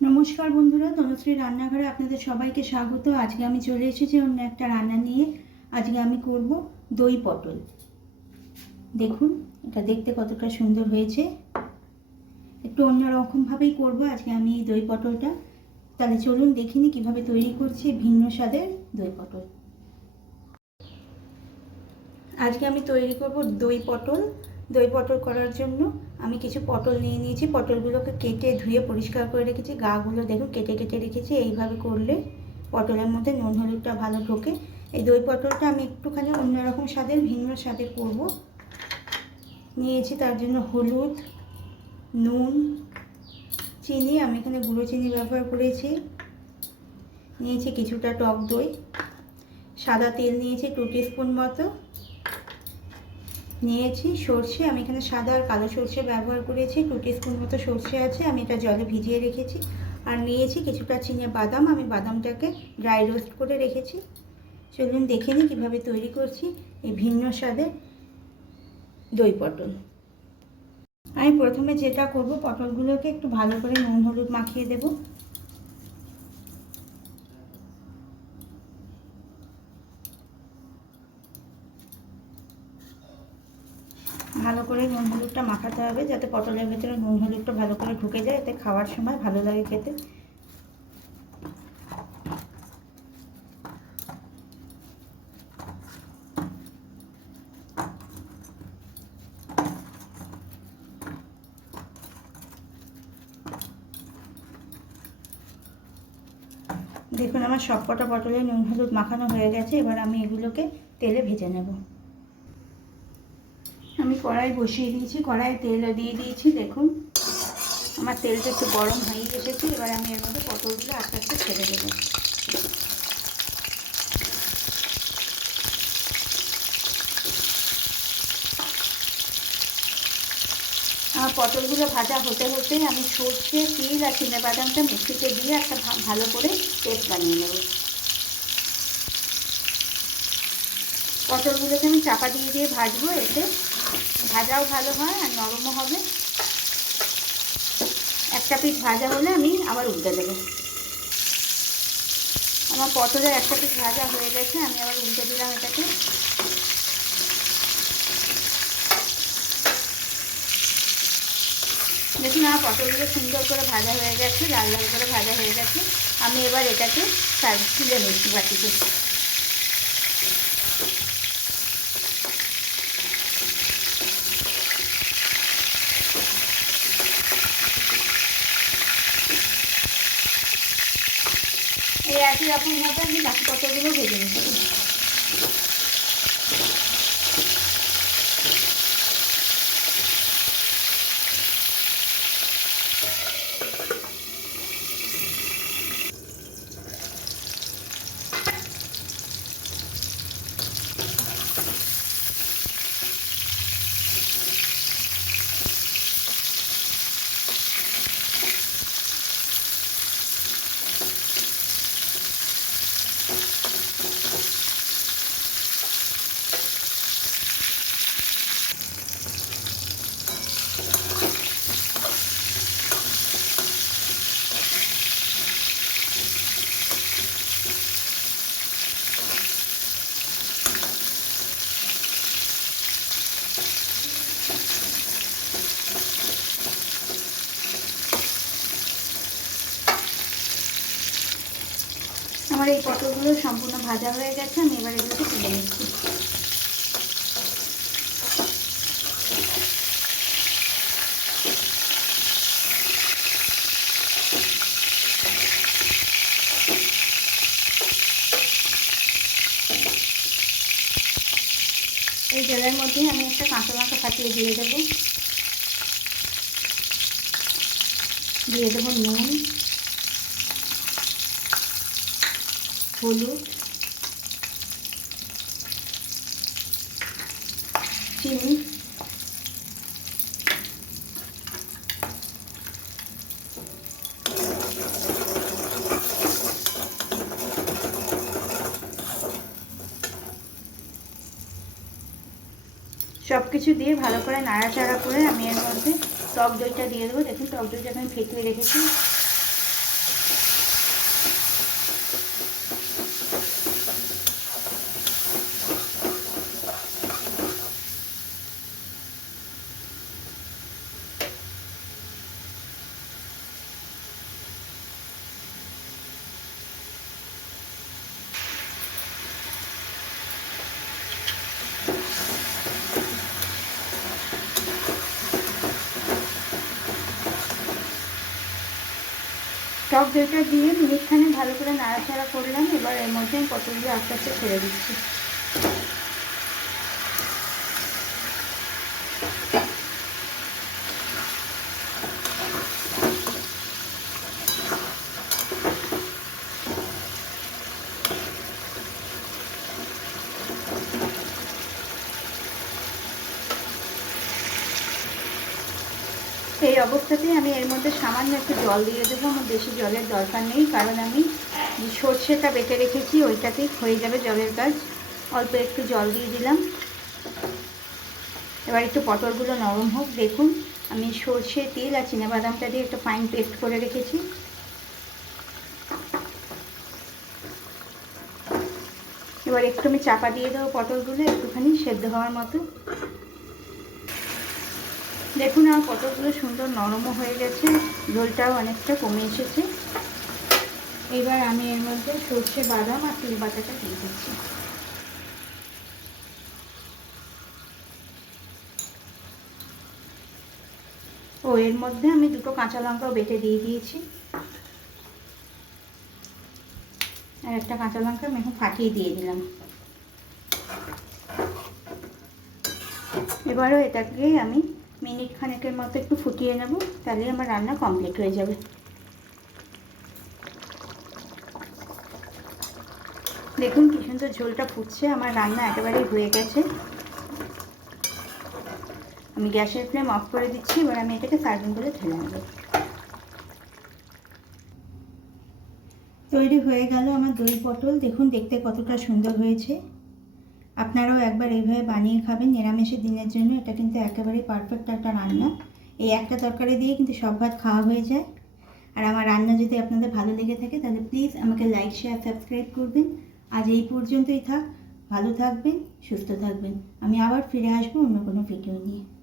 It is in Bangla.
নমস্কার বন্ধুরা, তনুশ্রী রান্নাঘরে আপনাদের সবাইকে স্বাগত। আজকে আমি চলে এসেছি অন্য একটা রান্না নিয়ে। আজকে আমি করব দই পটল। দেখুন, এটা দেখতে কতটা সুন্দর হয়েছে। একটু অন্যরকমভাবেই করব আজকে আমি এই দই পটলটা। তাহলে চলুন দেখিনি কীভাবে তৈরি করছি ভিন্ন স্বাদের দই পটল। আজকে আমি তৈরি করব দই পটল। দই পটল করার জন্য আমি কিছু পটল নিয়ে নিয়েছি, পটলগুলোকে কেটে ধুয়ে পরিষ্কার করে রেখেছি, গাগুলো দেখুন কেটে কেটে রেখেছি, এইভাবে করলে পটলের মধ্যে নুন, হলুদটা ভালো ঢোকে। এই দই পটলটা আমি একটুখানি অন্যরকম স্বাদের, ভিন্ন স্বাদের করব। নিয়েছি তার জন্য হলুদ, নুন, চিনি, আমি এখানে গুঁড়ো চিনি ব্যবহার করেছি। নিয়েছি কিছুটা টক দই, সাদা তেল নিয়েছি টু স্পুন মতো। নিয়েছি, সর্ষে, আমি এখানে সাদা আর কালো সর্ষে ব্যবহার করেছি টু স্পুন মতো সর্ষে আছে, আমি এটা জলে ভিজিয়ে রেখেছি। আর নিয়েছি কিছুটা চিনে বাদাম, আমি বাদামটাকে ড্রাই রোস্ট করে রেখেছি। চলুন দেখে নিই কীভাবে তৈরি করছি এই ভিন্ন স্বাদের দই পটল। আমি প্রথমে যেটা করব, পটলগুলোকে একটু ভালো করে নুন, হলুদ মাখিয়ে দেবো। ভালো করে নুন হলুদটা মাখাতে হবে যাতে পটলের ভেতরে নুন হলুদটা ভালো করে ঢুকে যায়, এতে খাওয়ার সময় ভালো লাগে খেতে। দেখুন, আমার সবকটা পটলে নুন হলুদ মাখানো হয়ে গেছে, এবার আমি এগুলোকে তেলে ভেজে নেব। কড়াই বসিয়ে দিয়েছি কড়াই তেলও দিয়ে দিয়েছি, দেখুন। আমার তেলটা একটু গরম হয়ে এসেছে, এবার আমি এর মধ্যে পটলগুলো আস্তে আস্তে ছেড়ে দেবো। আমার পটলগুলো ভাজা হতে হতে আমি সর্ষে, তিল আর চিনে বাদামটা মিক্সিতে দিয়ে একটা ভালো করে পেস্ট বানিয়ে নেব। পটলগুলোকে আমি চাপা দিয়ে দিয়ে ভাজবো, এতে ভাজাও ভালো হয় আর নরমও হবে। একটা পিস ভাজা হলে আমি আবার উল্টে দেবো। আমার পটলের একটা পিস ভাজা হয়ে গেছে, আমি আবার উল্টে দিলাম এটাকে। দেখুন, আমার পটলগুলো সুন্দর করে ভাজা হয়ে গেছে, লাল লাল করে ভাজা হয়ে গেছে। আমি এবার এটাকে তুলে নিচ্ছি বাটিতে। এই একই রকমভাবে আমি বাকি কতগুলো ভেজে নিচ্ছি আমার এই পটলগুলো সম্পূর্ণ ভাজা হয়ে গেছে, আমি এবার এগুলোকে তুলে নিচ্ছি। এই জলের মধ্যে আমি একটা কাঁচা লঙ্কা ফাটিয়ে দিয়ে দেবো। দিয়ে দেবো নুন। হলুদ, চিনি সব কিছু দিয়ে ভালো করে নাড়াচাড়া করে আমি এর মধ্যে টক দইটা দিয়ে দেবো। দেখুন, টক দইটা আমি ফেটিয়ে রেখেছি। টক দইটা দিয়ে মিনিটখানে ভালো করে নাড়াচাড়া করলাম। এবার এর মধ্যে আমি পটলগুলো আস্তে আস্তে ছেড়ে দিচ্ছি। এই অবস্থাতেই আমি এর মধ্যে সামান্য একটু জল দিয়ে দেবো। আমার বেশি জলের দরকার নেই, কারণ আমি সর্ষেটা বেটে রেখেছি ওইটাতেই হয়ে যাবে জলের কাজ অল্প একটু জল দিয়ে দিলাম। এবার একটু পটলগুলো নরম হোক, দেখুন। আমি সর্ষে, তেল আর বাদামটা দিয়ে একটু ফাইন পেস্ট করে রেখেছি। এবার একটু আমি চাপা দিয়ে দেবো পটলগুলো, একটুখানি সেদ্ধ হওয়ার মতো। দেখুন, আমার পটলগুলো সুন্দর নরমও হয়ে গেছে ঝোলটাও অনেকটা কমে এসেছে। এবার আমি এর মধ্যে সর্ষে বাদাম আর তিল বাটাটা দিয়ে দিচ্ছি। ও, এর মধ্যে আমি দুটো কাঁচা লঙ্কাও বেটে দিয়ে দিয়েছি। আর একটা কাঁচা লঙ্কা আমি এখন ফাটিয়ে দিয়ে দিলাম। এবারও এটাকে আমি মিনিট খানেকের মতো একটু ফুটিয়ে নেব, তাহলে আমার রান্না কমপ্লিট হয়ে যাবে। দেখুন কি সুন্দর ঝোলটা ফুটছে, আমার রান্না একেবারেই হয়ে গেছে। আমি গ্যাসের ফ্লেম অফ করে দিচ্ছি, এবার আমি এটাকে সার্ভিং করে ঢেলে নেব। তৈরি হয়ে গেল আমার দই পটল। দেখুন, দেখতে কতটা সুন্দর হয়েছে। আপনারাও একবার এইভাবে বানিয়ে খাবেন, নিরামিষের দিনের জন্য। এটা কিন্তু একেবারেই পারফেক্ট একটা রান্না। এই একটা তরকারি দিয়ে কিন্তু সব ভাত খাওয়া হয়ে যায়। আর আমার রান্না যদি আপনাদের ভালো লেগে থাকে, তাহলে প্লিজ আমাকে লাইক শেয়ার সাবস্ক্রাইব করবেন। আজ এই পর্যন্তই থাক। ভালো থাকবেন, সুস্থ থাকবেন। আমি আবার ফিরে আসব অন্য কোনো ভিডিও নিয়ে।